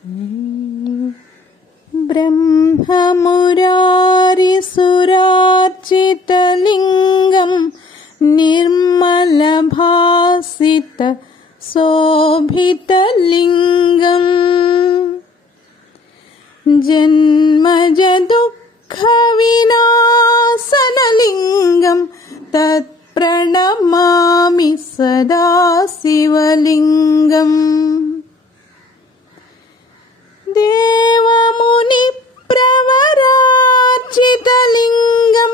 ब्रह्ममुरारिसुरार्चितलिङ्गं निर्मलभासित शोभितलिङ्गम् जन्मज दुःखविनाशनलिङ्गं तत्प्रणमामि सदा शिवलिङ्गम् देवमुनिप्रवरार्चितलिङ्गं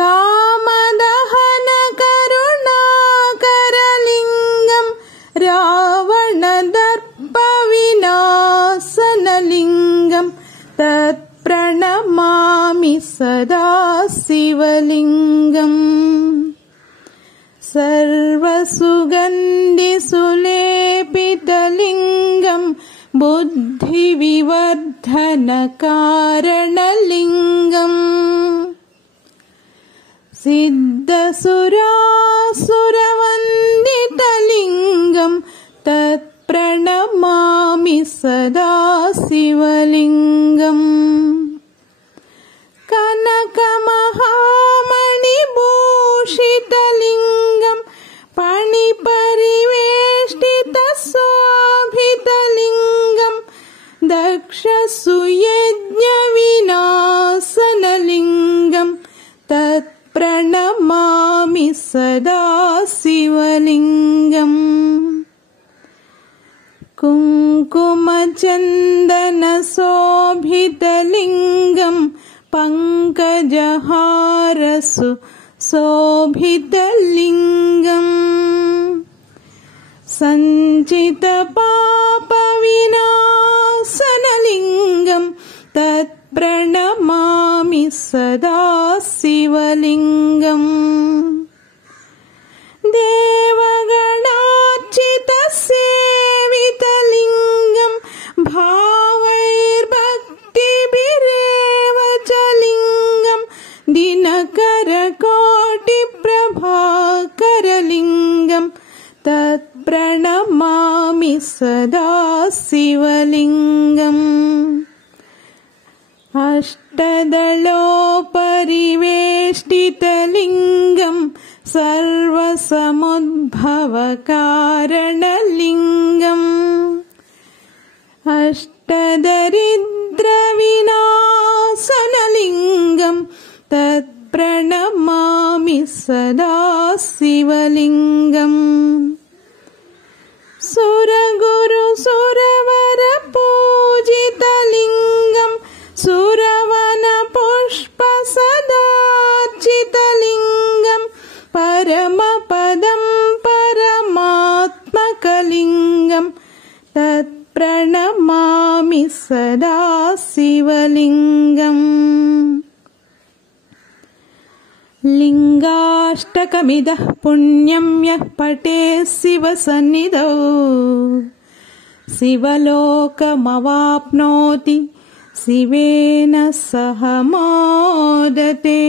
कामदहनकरुणाकरलिङ्गं रावणदर्पविनाशनलिङ्गं तत्प्रणमामि सदा शिवलिङ्गम् सर्वसुगन्धिसुलेपितलिङ्गं बुद्धिविवर्धनकारणलिङ्गम् सिद्धसुरासुरवन्दितलिङ्गं तत्प्रणमामि सदा शिवलिङ्गम् कनकमहामणिभूषितलिङ्गं पणिपरिवेष्टितशोभितलिङ्गं दक्षसुयज्ञविनाशनलिङ्गं तत्प्रणमामि सदा शिवलिङ्गम् कुङ्कुमचन्दनशोभितलिङ्गं पङ्कजहारसु शोभितलिङ्गम् सञ्चितपापविनाशनलिङ्गं तत्प्रणमामि सदा शिवलिङ्गम् देवगणार्चितसेवितलिङ्गं भावैर्भक्तिभिरेव च लिङ्गं दिनकरकोटिप्रभाकरलिङ्गं तत्प्रणमामि सदा शिवलिङ्गम् अष्टदलोपरिवेष्टितलिङ्गं सर्वसमुद्भवकारणलिङ्गम् अष्टदरिद्रविनाशनलिङ्गं तत्प्रणमामि सदा शिवलिङ्गम् सुरगुरुसुरवरपूजितलिङ्गं सुरवनपुष्पसदार्चितलिङ्गं परमपदं परमात्मकलिङ्गं तत्प्रणमामि सदा शिवलिङ्गम् लिङ्गाष्टकमिदः पुण्यं यः पठेत् शिवसन्निधौ शिवलोकमवाप्नोति शिवेन सह मोदते।